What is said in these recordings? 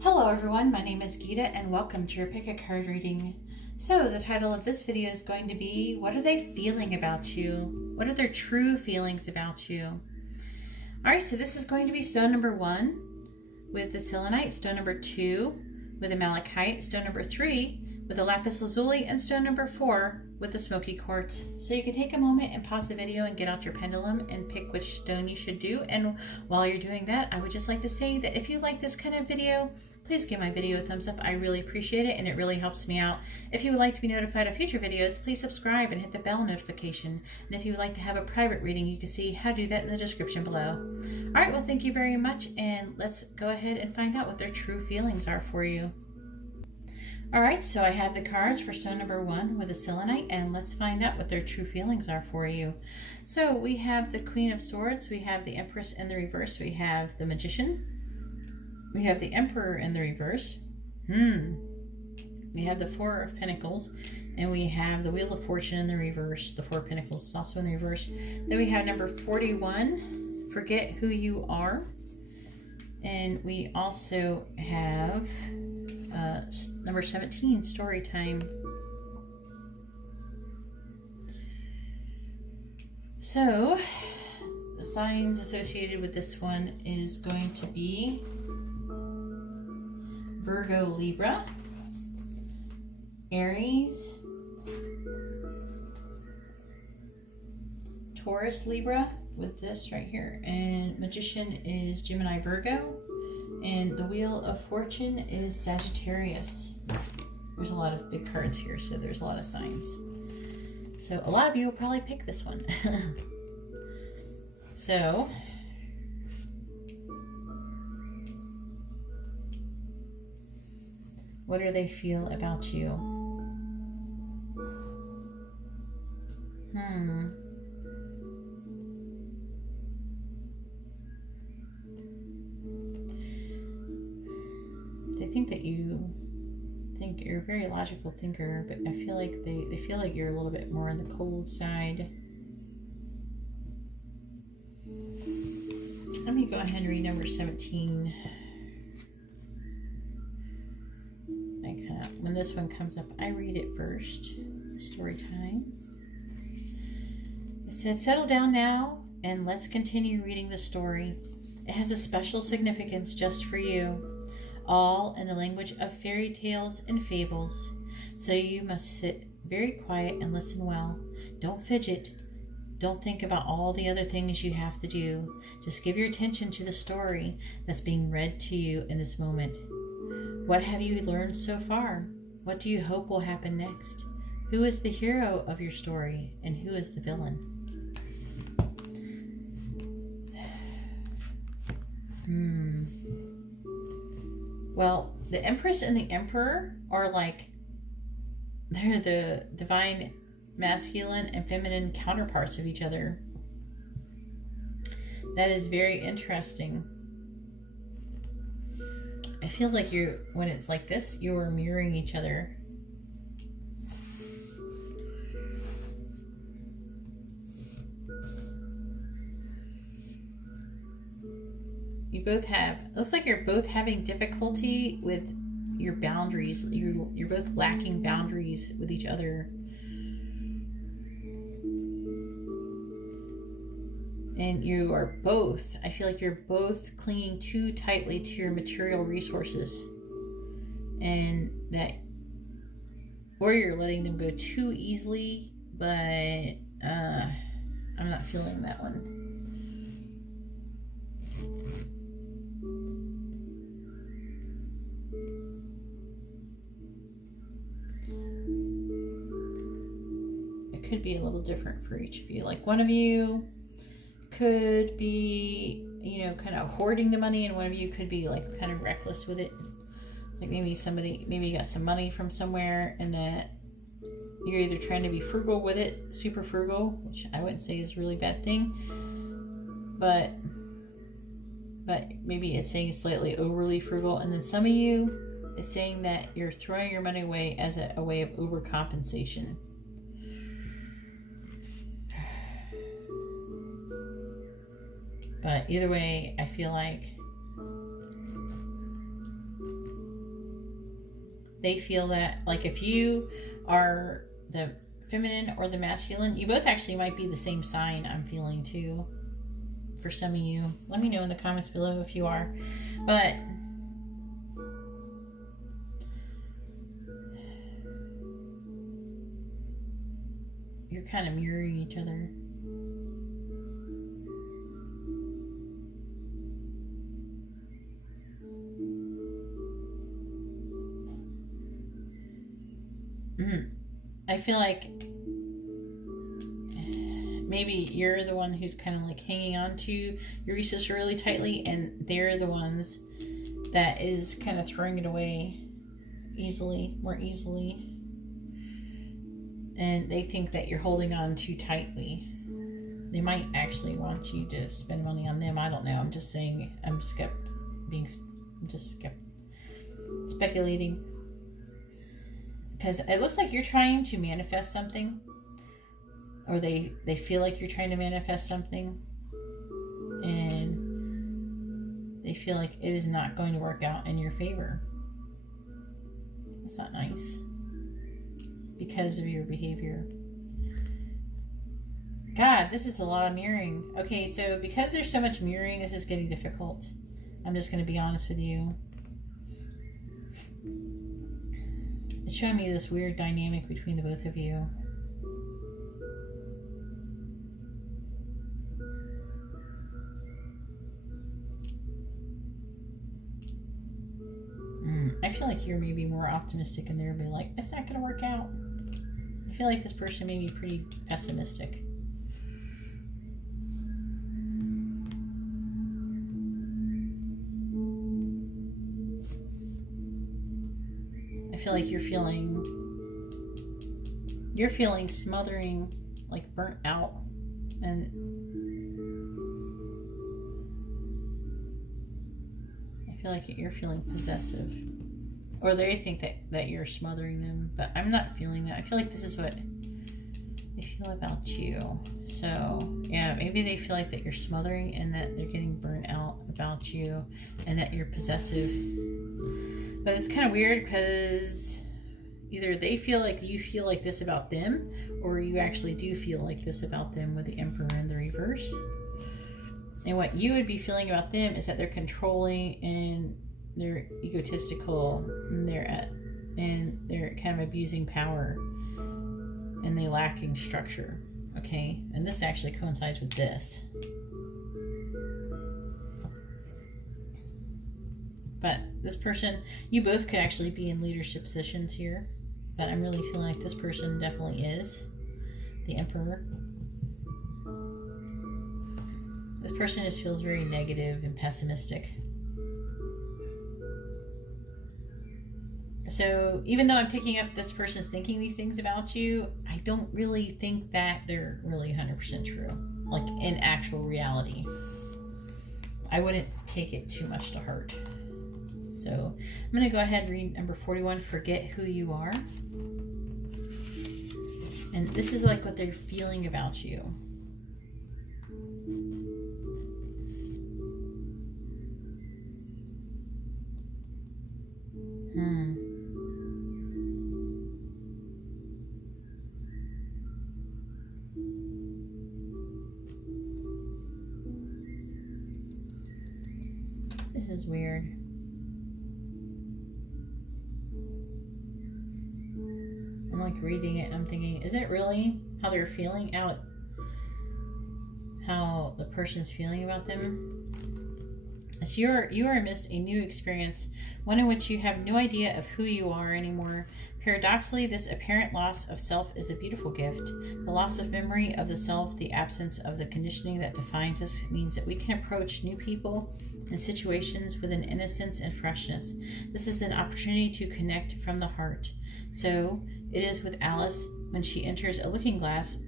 Hello everyone, my name is Geeta and welcome to your Pick a Card reading. So the title of this video is going to be, what are they feeling about you? What are their true feelings about you? Alright, so this is going to be stone number 1 with the Selenite, stone number 2 with the Malachite, stone number 3 with the Lapis lazuli, and stone number 4 with the Smoky quartz. So you can take a moment and pause the video and get out your pendulum and pick which stone you should do. And while you're doing that, I would just like to say that if you like this kind of video, please give my video a thumbs up. I really appreciate it and it really helps me out. If you would like to be notified of future videos, please subscribe and hit the bell notification. And if you would like to have a private reading, you can see how to do that in the description below. All right, well, thank you very much, and let's go ahead and find out what their true feelings are for you. All right, so I have the cards for stone number 1 with the Selenite, and let's find out what their true feelings are for you. So we have the Queen of Swords, we have the Empress in the reverse, we have the Magician, we have the Emperor in the reverse, we have the Four of Pentacles, and we have the Wheel of Fortune in the reverse. The Four of Pentacles is also in the reverse. Then we have number 41, Forget Who You Are, and we also have number 17, Story Time. So the signs associated with this one is going to be Virgo, Libra, Aries, Taurus, Libra with this right here, and Magician is Gemini, Virgo, and the Wheel of Fortune is Sagittarius. There's a lot of big cards here, so there's a lot of signs. So a lot of you will probably pick this one. So what do they feel about you? They think that you think you're a very logical thinker, but I feel like they feel like you're a little bit more on the cold side. Let me go ahead and read number 17. When this one comes up, I read it first. Story time. It says, settle down now and let's continue reading the story. It has a special significance just for you, all in the language of fairy tales and fables. So you must sit very quiet and listen well. Don't fidget. Don't think about all the other things you have to do. Just give your attention to the story that's being read to you in this moment. What have you learned so far? What do you hope will happen next? Who is the hero of your story and who is the villain? Well, the Empress and the Emperor are like, they're the divine masculine and feminine counterparts of each other. That is very interesting. I feel like when it's like this, you're mirroring each other. You both have, it looks like you're both having difficulty with your boundaries. You're both lacking boundaries with each other. And you are both, I feel like you're both clinging too tightly to your material resources. And that, or you're letting them go too easily, but I'm not feeling that one. It could be a little different for each of you. Like one of you could be, kind of hoarding the money, and one of you could be like kind of reckless with it. Like maybe you got some money from somewhere and that you're either trying to be frugal with it, super frugal, which I wouldn't say is a really bad thing, but maybe it's saying slightly overly frugal, and then some of you is saying that you're throwing your money away as a way of overcompensation. But either way, I feel like They feel that, like, if you are the feminine or the masculine, you both actually might be the same sign, I'm feeling too. For some of you, let me know in the comments below if you are. But you're kind of mirroring each other. I feel like maybe you're the one who's kind of like hanging on to your resource really tightly, and they're the ones that is kind of throwing it away more easily. And they think that you're holding on too tightly. They might actually want you to spend money on them. I don't know. I'm just saying, I'm speculating. Because it looks like you're trying to manifest something. Or they feel like you're trying to manifest something. And they feel like it is not going to work out in your favor. That's not nice. Because of your behavior. God, this is a lot of mirroring. Okay, so because there's so much mirroring, this is getting difficult. I'm just going to be honest with you. It's showing me this weird dynamic between the both of you. I feel like you're maybe more optimistic and they're be like, it's not going to work out. I feel like this person may be pretty pessimistic. I feel like you're feeling smothering, like burnt out, and I feel like you're feeling possessive. Or they think that you're smothering them, but I'm not feeling that. I feel like this is what they feel about you. So, yeah, maybe they feel like that you're smothering and that they're getting burnt out about you and that you're possessive. But it's kind of weird because either they feel like you feel like this about them, or you actually do feel like this about them with the Emperor in the reverse. And what you would be feeling about them is that they're controlling and they're egotistical, and they're kind of abusing power, and they lacking structure. Okay, and this actually coincides with this. But this person, you both could actually be in leadership positions here, but I'm really feeling like this person definitely is the Emperor. This person just feels very negative and pessimistic. So even though I'm picking up this person's thinking these things about you, I don't really think that they're really 100% true. Like in actual reality. I wouldn't take it too much to heart. So I'm going to go ahead and read number 41, Forget Who You Are. And this is like what they're feeling about you. This is weird. I'm like reading it and I'm thinking, is it really how they're feeling out? How the person's feeling about them? So you are amidst a new experience, one in which you have no idea of who you are anymore. Paradoxically, this apparent loss of self is a beautiful gift. The loss of memory of the self, the absence of the conditioning that defines us, means that we can approach new people and situations with an innocence and freshness. This is an opportunity to connect from the heart. So it is with Alice when she enters a looking glass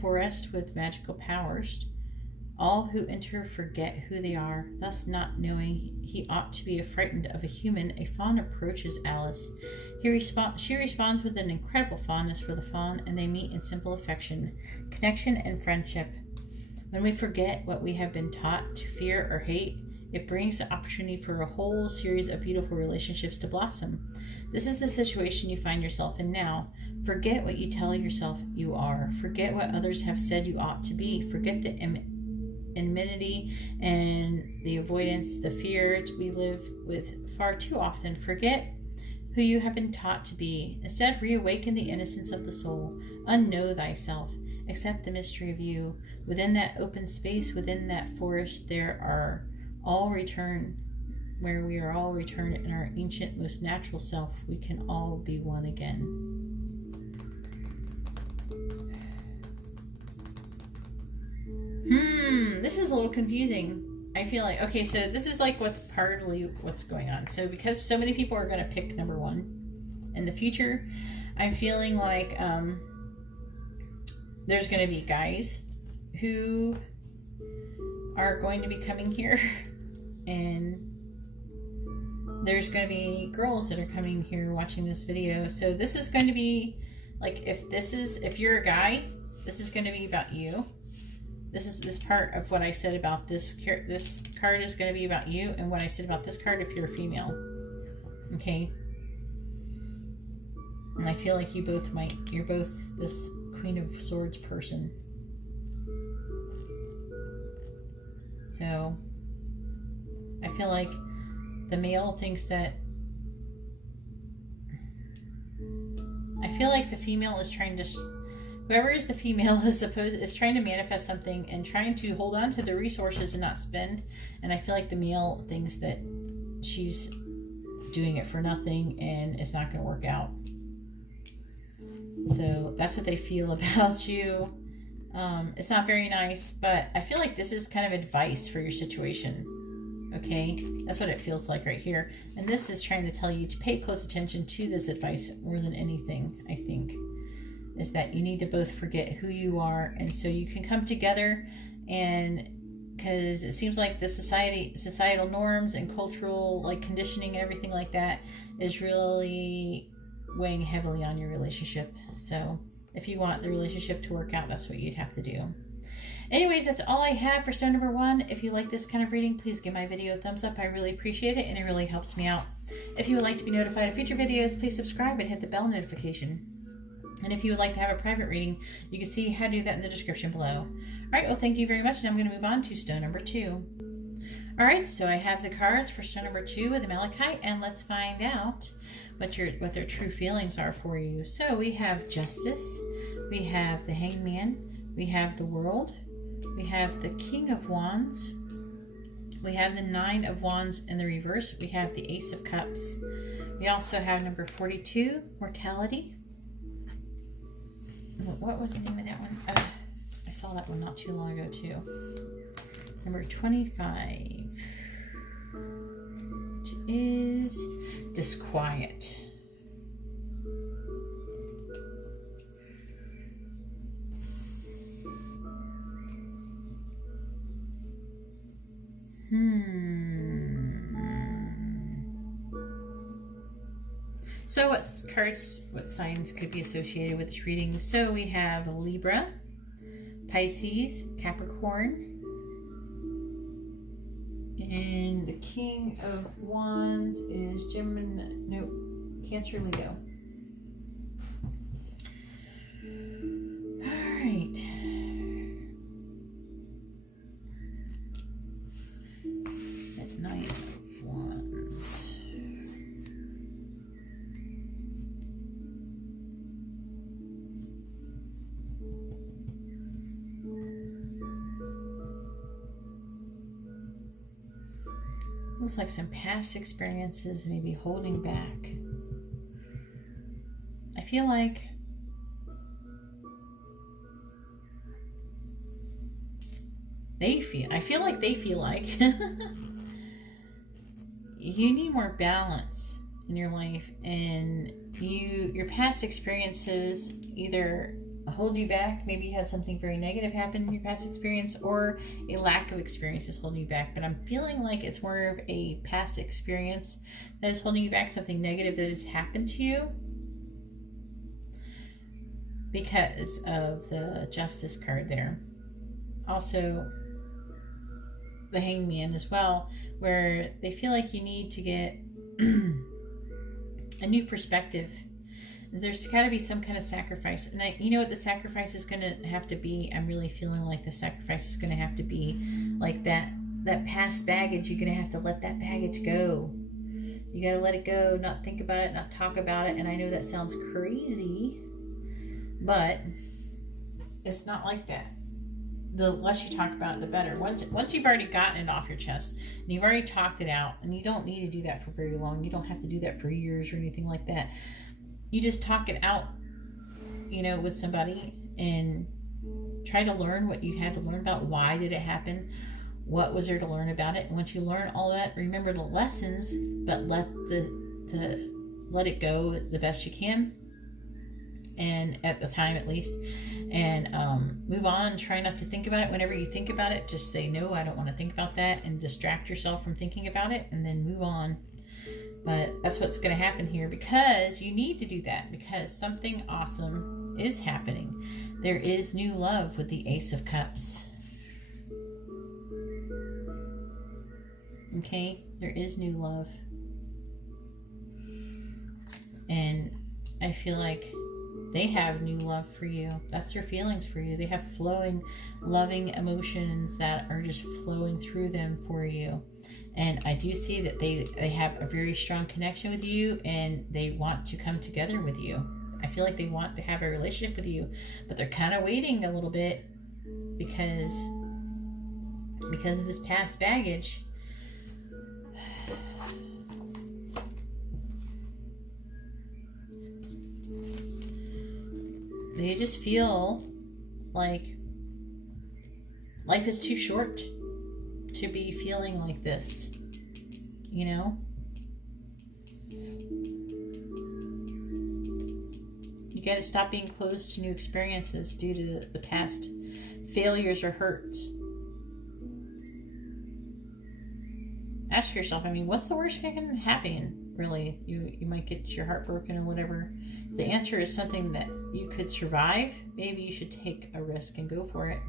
forest with magical powers. All who enter forget who they are, thus not knowing he ought to be frightened of a human. A fawn approaches Alice. She responds with an incredible fondness for the fawn, and they meet in simple affection, connection, and friendship. When we forget what we have been taught to fear or hate, It brings the opportunity for a whole series of beautiful relationships to blossom. This is the situation you find yourself in now. Forget what you tell yourself you are. Forget what others have said you ought to be. Forget the enmity and the avoidance, the fear we live with far too often. Forget who you have been taught to be. Instead, reawaken the innocence of the soul. Unknow thyself. Accept the mystery of you. Within that open space, within that forest, there are all return, where we are all returned in our ancient, most natural self. We can all be one again. This is a little confusing. I feel like, okay, so this is like what's partly what's going on. So because so many people are going to pick number 1 in the future, I'm feeling like there's going to be guys who are going to be coming here, and there's going to be girls that are coming here watching this video. So this is going to be like, if you're a guy, this is going to be about you. This part of what I said about this card is going to be about you, and what I said about this card if you're a female. Okay? And I feel like you're both this Queen of Swords person. So I feel like the male thinks that, I feel like the female is trying to, whoever is the female is trying to manifest something and trying to hold on to the resources and not spend. And I feel like the male thinks that she's doing it for nothing and it's not going to work out. So that's what they feel about you. It's not very nice, but I feel like this is kind of advice for your situation. Okay, that's what it feels like right here. And this is trying to tell you to pay close attention to this advice more than anything, I think, is that you need to both forget who you are, and so you can come together. And because it seems like the societal norms and cultural like conditioning and everything like that is really weighing heavily on your relationship. So if you want the relationship to work out, that's what you'd have to do. Anyways, that's all I have for stone number 1. If you like this kind of reading, please give my video a thumbs up. I really appreciate it, and it really helps me out. If you would like to be notified of future videos, please subscribe and hit the bell notification. And if you would like to have a private reading, you can see how to do that in the description below. All right, well, thank you very much, and I'm going to move on to stone number 2. All right, so I have the cards for stone number 2 with the Malachite, and let's find out what their true feelings are for you. So we have Justice, we have the Hangman, we have the World, we have the King of Wands, we have the 9 of Wands in the reverse, we have the Ace of Cups. We also have number 42, Mortality. What was the name of that one? I saw that one not too long ago too. Number 25, which is Disquiet. So what signs could be associated with this reading? So we have Libra, Pisces, Capricorn, and the King of Wands is Cancer, Leo. All right. At 9 of Wands. Looks like some past experiences may be holding back. I feel like they feel like you need more balance in your life, and your past experiences either hold you back. Maybe you had something very negative happen in your past experience, or a lack of experience is holding you back. But I'm feeling like it's more of a past experience that is holding you back, something negative that has happened to you because of the Justice card there. Also, the Hangman as well, where they feel like you need to get a new perspective. There's got to be some kind of sacrifice. And you know what the sacrifice is going to have to be? I'm really feeling like the sacrifice is going to have to be like that past baggage. You're going to have to let that baggage go. You got to let it go, not think about it, not talk about it. And I know that sounds crazy, but it's not like that. The less you talk about it, the better. Once you've already gotten it off your chest and you've already talked it out, and you don't need to do that for very long. You don't have to do that for years or anything like that. You just talk it out, you know, with somebody and try to learn what you had to learn about. Why did it happen? What was there to learn about it? And once you learn all that, remember the lessons, but let it go the best you can, and at the time at least, and move on. Try not to think about it. Whenever you think about it, just say, no, I don't want to think about that, and distract yourself from thinking about it, and then move on. But that's what's going to happen here, because you need to do that, because something awesome is happening. There is new love with the Ace of Cups. Okay, there is new love. And I feel like they have new love for you. That's their feelings for you. They have flowing, loving emotions that are just flowing through them for you. And I do see that they have a very strong connection with you, and they want to come together with you. I feel like they want to have a relationship with you, but they're kind of waiting a little bit because of this past baggage. They just feel like life is too short to be feeling like this, you know? You got to stop being closed to new experiences due to the past failures or hurts. Ask yourself, I mean, what's the worst that can happen, really? You might get your heart broken or whatever. If the answer is something that you could survive, maybe you should take a risk and go for it.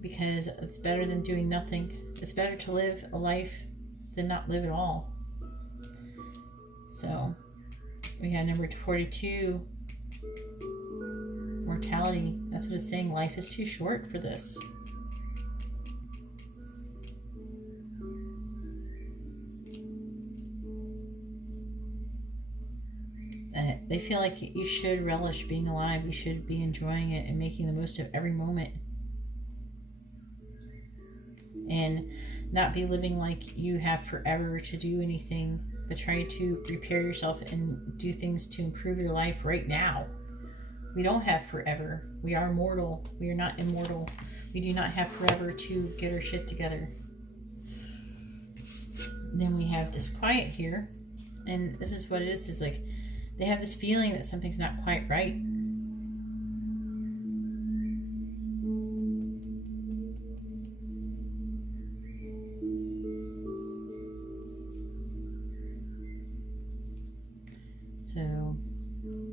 Because it's better than doing nothing. It's better to live a life than not live at all. So, we have number 42, mortality. That's what it's saying. Life is too short for this. They feel like you should relish being alive. You should be enjoying it and making the most of every moment. And not be living like you have forever to do anything, but try to repair yourself and do things to improve your life right now. We don't have forever. We are mortal. We are not immortal. We do not have forever to get our shit together. Then we have disquiet here. And this is what it is like they have this feeling that something's not quite right. So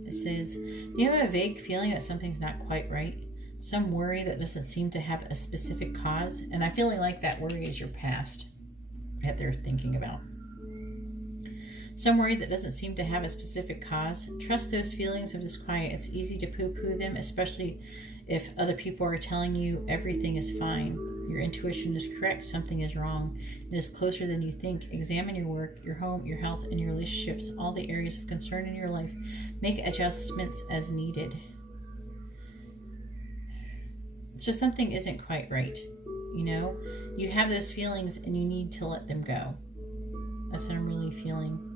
it says, you have a vague feeling that something's not quite right. Some worry that doesn't seem to have a specific cause. And I feel like that worry is your past that they're thinking about. Some worry that doesn't seem to have a specific cause. Trust those feelings of disquiet. It's easy to poo-poo them, especially if other people are telling you everything is fine. Your intuition is correct. Something is wrong. It is closer than you think. Examine your work, your home, your health, and your relationships, all the areas of concern in your life. Make adjustments as needed. So something isn't quite right. You know, you have those feelings and you need to let them go. That's what I'm really feeling.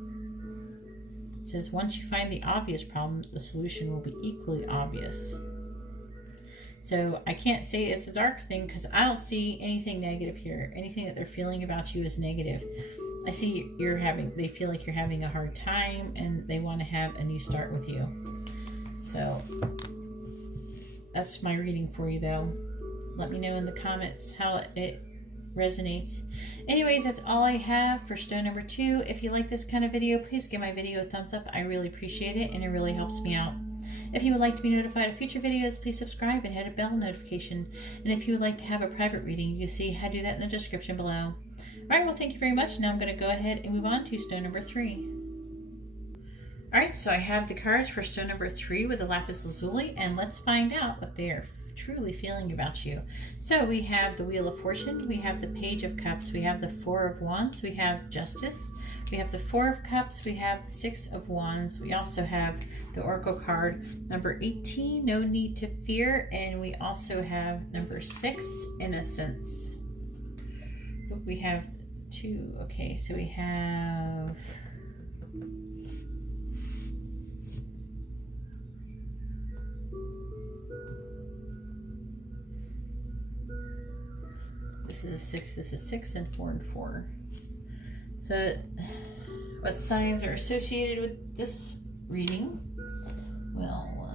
It says, once you find the obvious problem, the solution will be equally obvious. So I can't say it's a dark thing because I don't see anything negative here. Anything that they're feeling about you is negative. I see they feel like you're having a hard time and they want to have a new start with you. So that's my reading for you though. Let me know in the comments how it resonates. Anyways, that's all I have for stone number 2. If you like this kind of video, please give my video a thumbs up. I really appreciate it and it really helps me out. If you would like to be notified of future videos, please subscribe and hit a bell notification. And if you would like to have a private reading, you can see how to do that in the description below. Alright, well, thank you very much. Now I'm going to go ahead and move on to stone number 3. Alright, so I have the cards for stone number 3 with the Lapis lazuli, and let's find out what they are truly feeling about you. So we have the Wheel of Fortune, we have the Page of Cups, we have the Four of Wands, we have Justice, we have the Four of Cups, we have the Six of Wands, we also have the Oracle card number 18, No Need to Fear, and we also have number 6, Innocence. We have 2, okay, so we have this is a 6, this is 6, and 4 and 4. So what signs are associated with this reading? Well,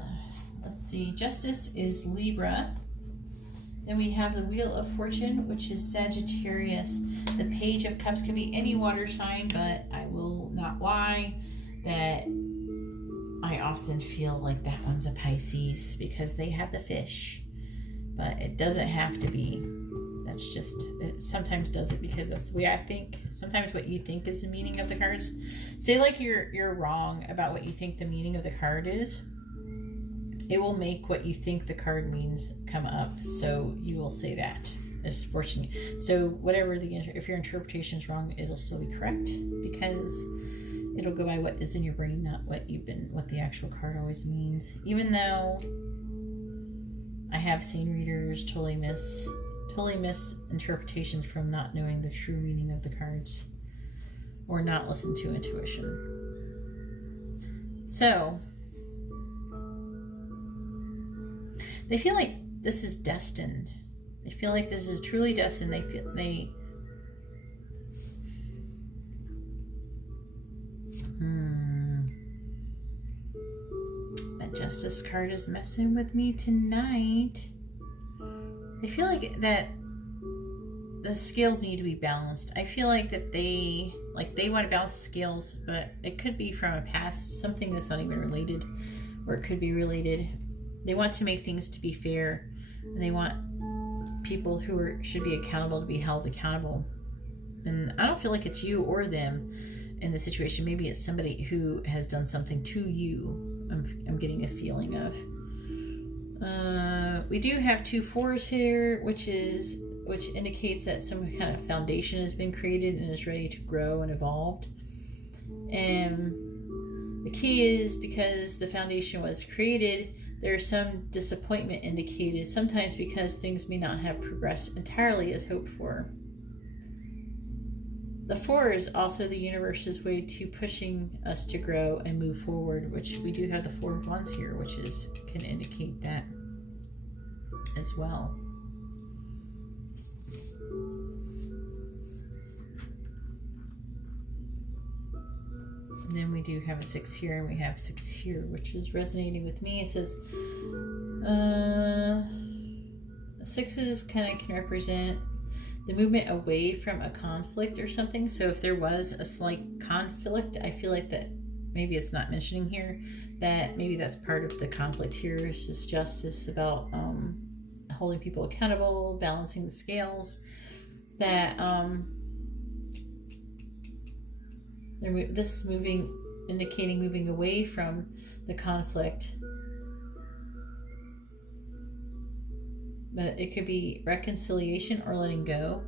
let's see. Justice is Libra. Then we have the Wheel of Fortune, which is Sagittarius. The Page of Cups can be any water sign, but I will not lie that I often feel like that one's a Pisces because they have the fish. But it doesn't have to be. That's just, it sometimes does it because that's the way I think. Sometimes what you think is the meaning of the cards. Say like you're wrong about what you think the meaning of the card is. It will make what you think the card means come up. So you will say that as fortunate. So whatever if your interpretation is wrong, it'll still be correct because it'll go by what is in your brain, not what the actual card always means. Even though I have seen readers totally miss interpretations from not knowing the true meaning of the cards or not listen to intuition. So they feel like this is destined. They feel like this is truly destined. That Justice card is messing with me tonight. I feel like that the scales need to be balanced. I feel like that they want to balance the scales, but it could be from a past, something that's not even related, or it could be related. They want to make things to be fair, and they want people who should be accountable to be held accountable. And I don't feel like it's you or them in the situation. Maybe it's somebody who has done something to you. I'm getting a feeling of. We do have 2 4s here, which indicates that some kind of foundation has been created and is ready to grow and evolved. And the key is because the foundation was created, there's some disappointment indicated, sometimes because things may not have progressed entirely as hoped for. The 4 is also the universe's way to pushing us to grow and move forward, which we do have the 4 of Wands here, which can indicate that as well. And then we do have a 6 here, and we have 6 here, which is resonating with me. It says 6s kind of can represent the movement away from a conflict or something. So if there was a slight conflict, I feel like that maybe it's not mentioning here, that maybe that's part of the conflict here. It's just justice about holding people accountable, balancing the scales, that this indicating moving away from the conflict. But it could be reconciliation or letting go.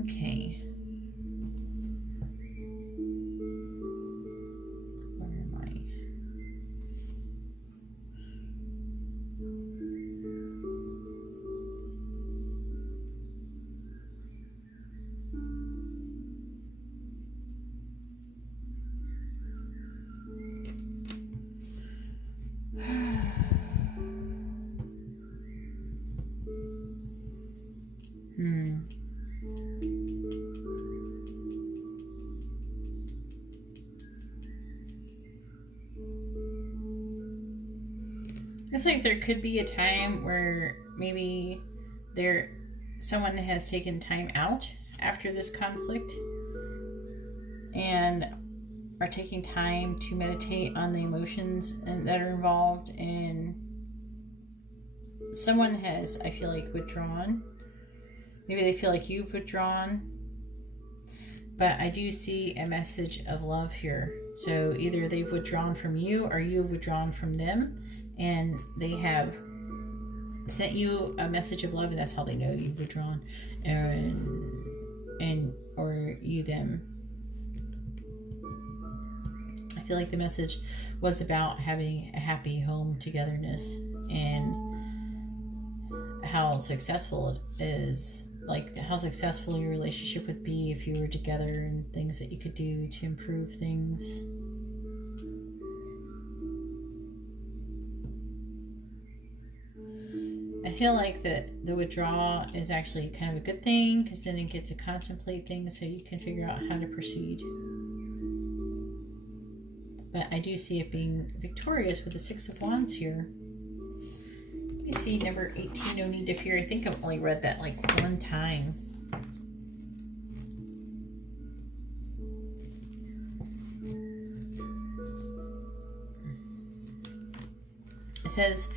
Okay. Where am I? Looks like there could be a time where maybe someone has taken time out after this conflict and are taking time to meditate on the emotions that are involved, and someone has, I feel like, withdrawn. Maybe they feel like you've withdrawn, but I do see a message of love here. So either they've withdrawn from you or you've withdrawn from them, and they have sent you a message of love, and that's how they know you've withdrawn, and or you them. I feel like the message was about having a happy home togetherness and how successful it is, like how successful your relationship would be if you were together, and things that you could do to improve things. I feel like that the withdrawal is actually kind of a good thing, because then you get to contemplate things so you can figure out how to proceed. But I do see it being victorious with the Six of Wands here. You see number 18, no need to fear. I think I've only read that like one time. It says,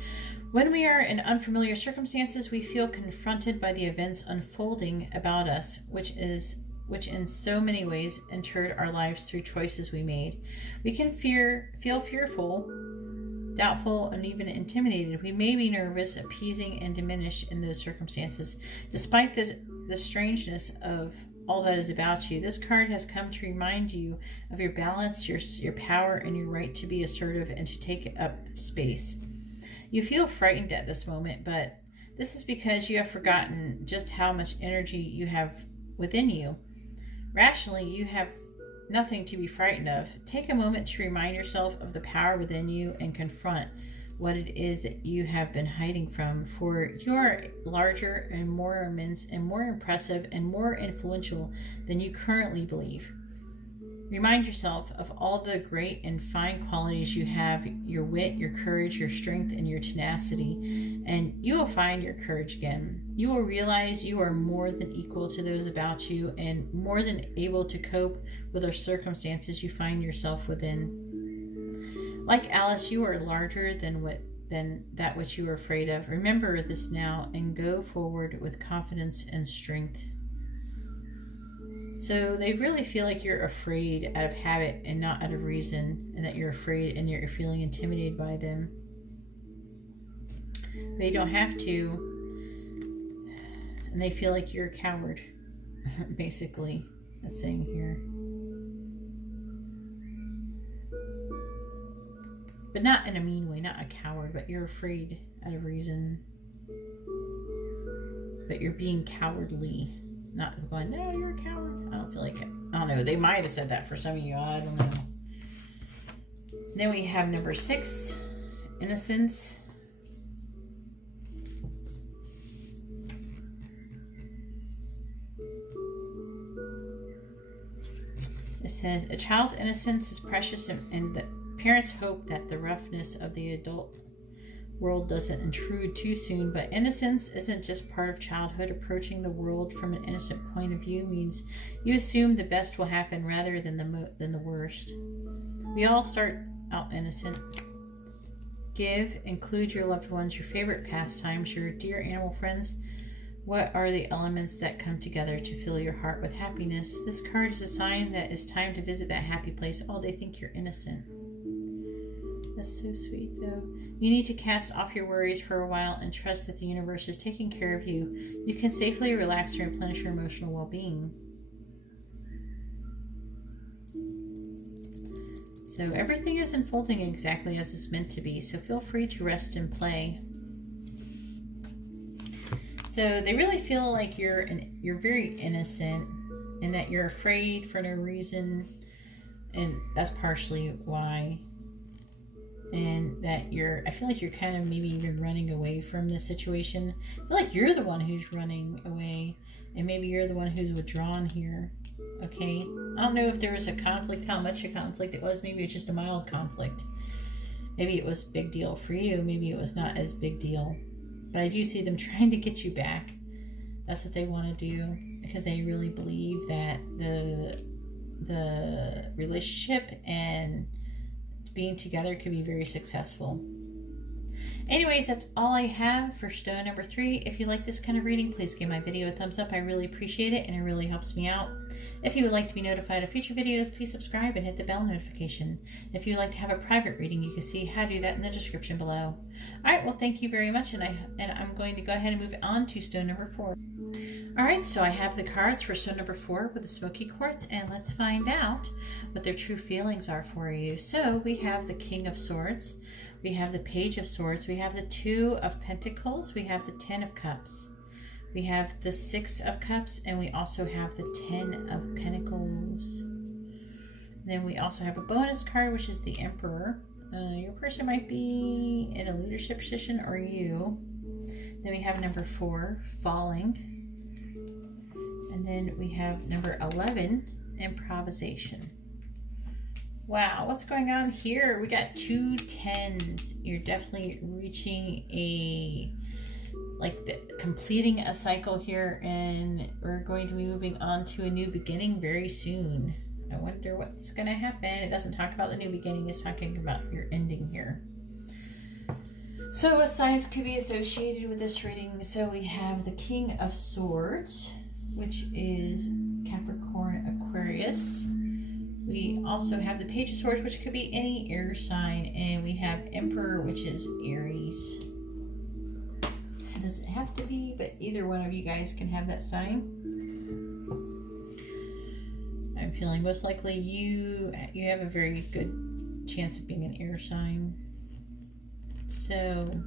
when we are in unfamiliar circumstances, we feel confronted by the events unfolding about us, which in so many ways entered our lives through choices we made. We can feel fearful, doubtful, and even intimidated. We may be nervous, appeasing, and diminished in those circumstances. Despite the strangeness of all that is about you, this card has come to remind you of your balance, your power, and your right to be assertive and to take up space. You feel frightened at this moment, but this is because you have forgotten just how much energy you have within you. Rationally, you have nothing to be frightened of. Take a moment to remind yourself of the power within you and confront what it is that you have been hiding from, for you are larger and more immense and more impressive and more influential than you currently believe. Remind yourself of all the great and fine qualities you have, your wit, your courage, your strength, and your tenacity, and you will find your courage again. You will realize you are more than equal to those about you and more than able to cope with the circumstances you find yourself within. Like Alice, you are larger than that which you are afraid of. Remember this now and go forward with confidence and strength. So they really feel like you're afraid out of habit and not out of reason, and that you're afraid and you're feeling intimidated by them. But you don't have to. And they feel like you're a coward, basically. That's saying here. But not in a mean way, not a coward, but you're afraid out of reason. But you're being cowardly. Not going, no, you're a coward. I don't feel like it. I don't know. They might have said that for some of you. I don't know. Then we have number 6, innocence. It says, a child's innocence is precious, and the parents hope that the roughness of the adult world doesn't intrude too soon, but innocence isn't just part of childhood. Approaching the world from an innocent point of view means you assume the best will happen rather than the worst. We all start out innocent. Include your loved ones, your favorite pastimes, your dear animal friends. What are the elements that come together to fill your heart with happiness? This card is a sign that it's time to visit that happy place. Oh, they think you're innocent. That's so sweet, though. You need to cast off your worries for a while and trust that the universe is taking care of you. You can safely relax and replenish your emotional well-being. So everything is unfolding exactly as it's meant to be, so feel free to rest and play. So they really feel like you're very innocent and that you're afraid for no reason, and that's partially why. And that I feel like you're kind of maybe even running away from the situation. I feel like you're the one who's running away, and maybe you're the one who's withdrawn here. Okay? I don't know if there was a conflict, how much a conflict it was. Maybe it's just a mild conflict. Maybe it was a big deal for you. Maybe it was not as big deal. But I do see them trying to get you back. That's what they want to do, because they really believe that the relationship and being together could be very successful. Anyways, that's all I have for stone number 3. If you like this kind of reading, please give my video a thumbs up. I really appreciate it, and it really helps me out. If you would like to be notified of future videos, please subscribe and hit the bell notification. If you would like to have a private reading, you can see how to do that in the description below. Alright, well, thank you very much, and I'm going to go ahead and move on to stone number 4. Alright, so I have the cards for stone number 4 with the Smoky quartz, and let's find out what their true feelings are for you. So we have the King of Swords, we have the Page of Swords, we have the 2 of Pentacles, we have the 10 of Cups, we have the 6 of Cups, and we also have the 10 of Pentacles. Then we also have a bonus card, which is the Emperor. Your person might be in a leadership position, or you. Then we have number 4, Falling. And then we have number 11, Improvisation. Wow, what's going on here? We got 2 10s. You're definitely reaching completing a cycle here, and we're going to be moving on to a new beginning very soon. I wonder what's going to happen. It doesn't talk about the new beginning. It's talking about your ending here. So what signs could be associated with this reading? So we have the King of Swords, which is Capricorn, Aquarius. We also have the Page of Swords, which could be any air sign. And we have Emperor, which is Aries. It doesn't have to be, but either one of you guys can have that sign. I'm feeling most likely you have a very good chance of being an air sign. So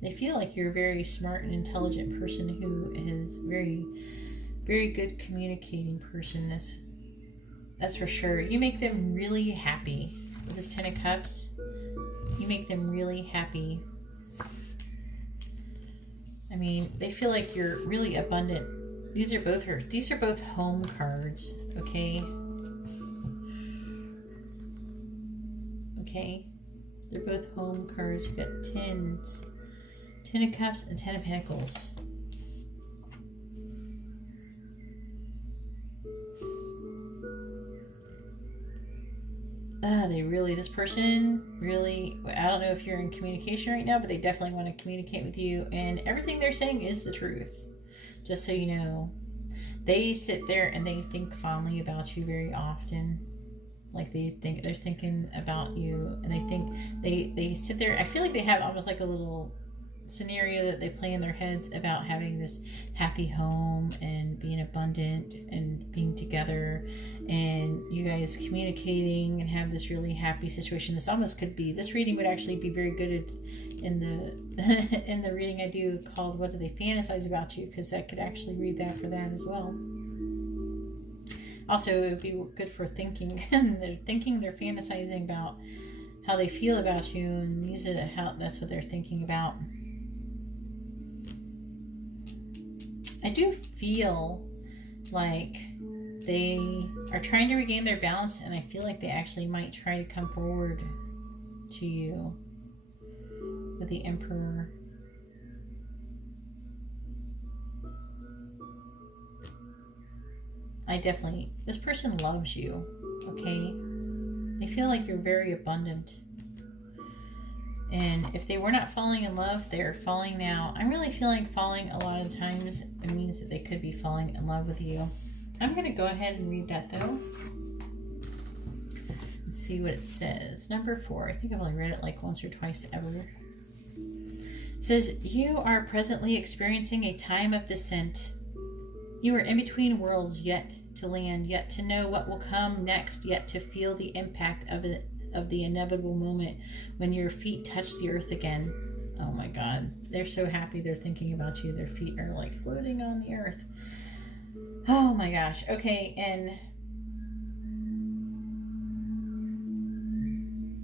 they feel like you're a very smart and intelligent person who is very, very good communicating person. That's for sure. You make them really happy. With this 10 of Cups, you make them really happy. I mean, they feel like you're really abundant. These are both home cards, okay? Okay? They're both home cards. You got 10s. 10 of Cups and 10 of Pentacles. This person really, I don't know if you're in communication right now, but they definitely want to communicate with you, and everything they're saying is the truth. Just so you know. They sit there and they think fondly about you very often. Like they're thinking about you, and they sit there. I feel like they have almost like a little scenario that they play in their heads about having this happy home and being abundant and being together, and you guys communicating and have this really happy situation. This almost could be, this reading would actually be very good in the in the reading I do called What Do They Fantasize About You, because that could actually read that for that as well. Also, it would be good for thinking. They're fantasizing about how they feel about you, and that's what they're thinking about. I do feel like they are trying to regain their balance, and I feel like they actually might try to come forward to you with the Emperor. This person loves you, okay? They feel like you're very abundant. And if they were not falling in love, they're falling now. I'm really feeling falling a lot of times. It means that they could be falling in love with you. I'm going to go ahead and read that though. Let's see what it says. Number 4. I think I've only read it like once or twice ever. It says, you are presently experiencing a time of descent. You are in between worlds, yet to land, yet to know what will come next, yet to feel the impact of it, of the inevitable moment when your feet touch the earth again. Oh my God. They're so happy. They're thinking about you. Their feet are like floating on the earth. Oh my gosh. Okay. And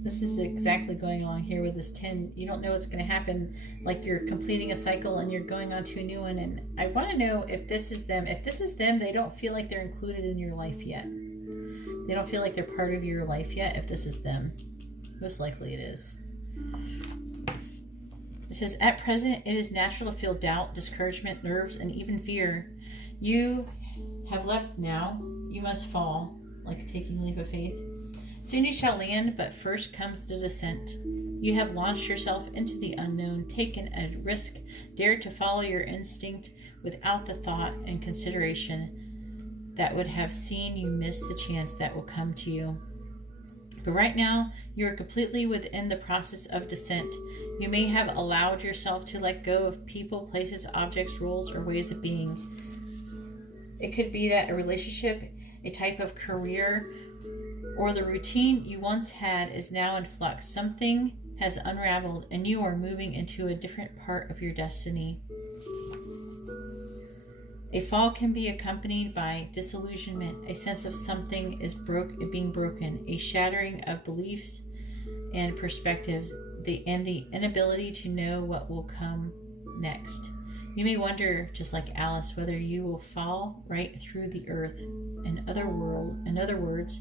This is exactly going along here with this 10. You don't know what's going to happen. Like you're completing a cycle and you're going on to a new one. And I want to know if this is them. If this is them, they don't feel like they're included in your life yet. They don't feel like they're part of your life yet. If this is them, most likely it is. It says, at present, it is natural to feel doubt, discouragement, nerves, and even fear. You have left now. You must fall, like taking leap of faith. Soon you shall land, but first comes the descent. You have launched yourself into the unknown, taken a risk, dared to follow your instinct without the thought and consideration that would have seen you miss the chance that will come to you. But right now, you are completely within the process of descent. You may have allowed yourself to let go of people, places, objects, roles, or ways of being. It could be that a relationship, a type of career, or the routine you once had is now in flux. Something has unraveled and you are moving into a different part of your destiny. A fall can be accompanied by disillusionment, a sense of something is being broken, a shattering of beliefs and perspectives, and the inability to know what will come next. You may wonder, just like Alice, whether you will fall right through the earth. In other words,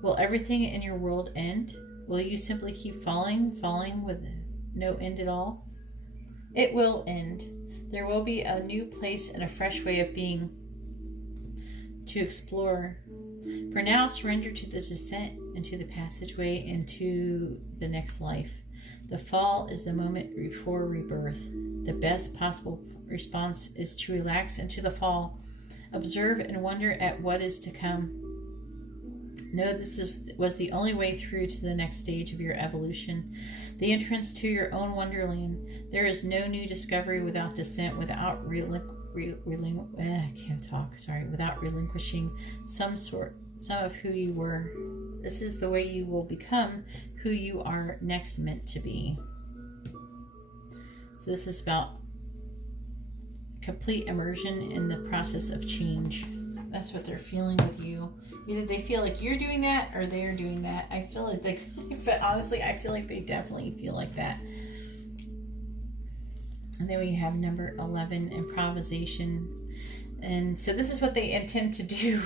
will everything in your world end? Will you simply keep falling with no end at all? It will end. There will be a new place and a fresh way of being to explore. For now, surrender to the descent into the passageway into the next life. The fall is the moment before rebirth. The best possible response is to relax into the fall. Observe and wonder at what is to come. Know this was the only way through to the next stage of your evolution, the entrance to your own wonderland. There is no new discovery without descent, without relinquishing some of who you were. This is the way you will become who you are next meant to be. So this is about complete immersion in the process of change. That's what they're feeling with you. Either they feel like you're doing that or they're doing that. I feel like but honestly, I feel like they definitely feel like that. And then we have number 11, improvisation. And so this is what they intend to do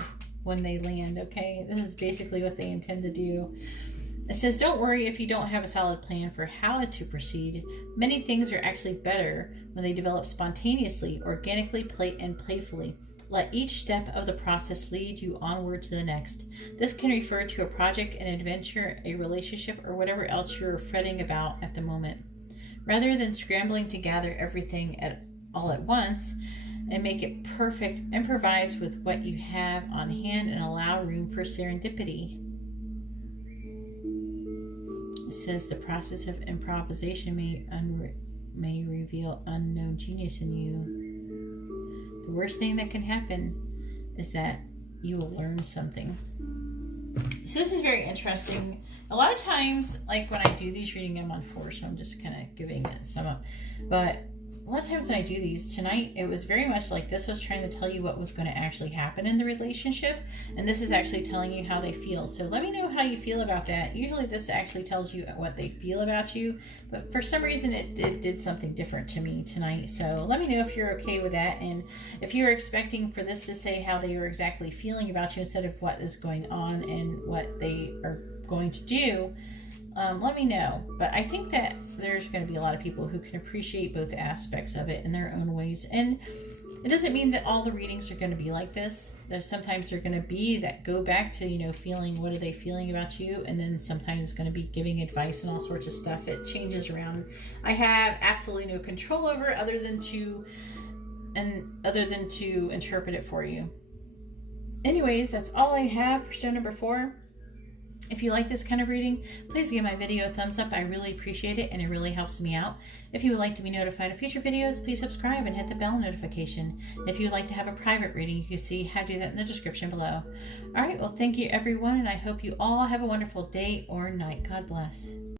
when they land, okay? This is basically what they intend to do. It says, don't worry if you don't have a solid plan for how to proceed. Many things are actually better when they develop spontaneously, organically, and playfully. Let each step of the process lead you onward to the next. This can refer to a project, an adventure, a relationship, or whatever else you're fretting about at the moment. Rather than scrambling to gather everything all at once and make it perfect, improvise with what you have on hand and allow room for serendipity. It says the process of improvisation may reveal unknown genius in you. The worst thing that can happen is that you will learn something. So this is very interesting. A lot of times, like when I do these readings, I'm on 4, so I'm just kind of giving it some up. But a lot of times when I do these, tonight, it was very much like this was trying to tell you what was going to actually happen in the relationship. And this is actually telling you how they feel. So let me know how you feel about that. Usually this actually tells you what they feel about you. But for some reason, it did something different to me tonight. So let me know if you're okay with that. And if you're expecting for this to say how they are exactly feeling about you instead of what is going on and what they are going to do, let me know. But I think that there's going to be a lot of people who can appreciate both aspects of it in their own ways. And it doesn't mean that all the readings are going to be like this. There's sometimes they're going to be that go back to, feeling what are they feeling about you. And then sometimes it's going to be giving advice and all sorts of stuff. It changes around. I have absolutely no control over it other than to interpret it for you. Anyways, that's all I have for stone number 4. If you like this kind of reading, please give my video a thumbs up. I really appreciate it and it really helps me out. If you would like to be notified of future videos, please subscribe and hit the bell notification. If you would like to have a private reading, you can see how to do that in the description below. All right, well, thank you everyone, and I hope you all have a wonderful day or night. God bless.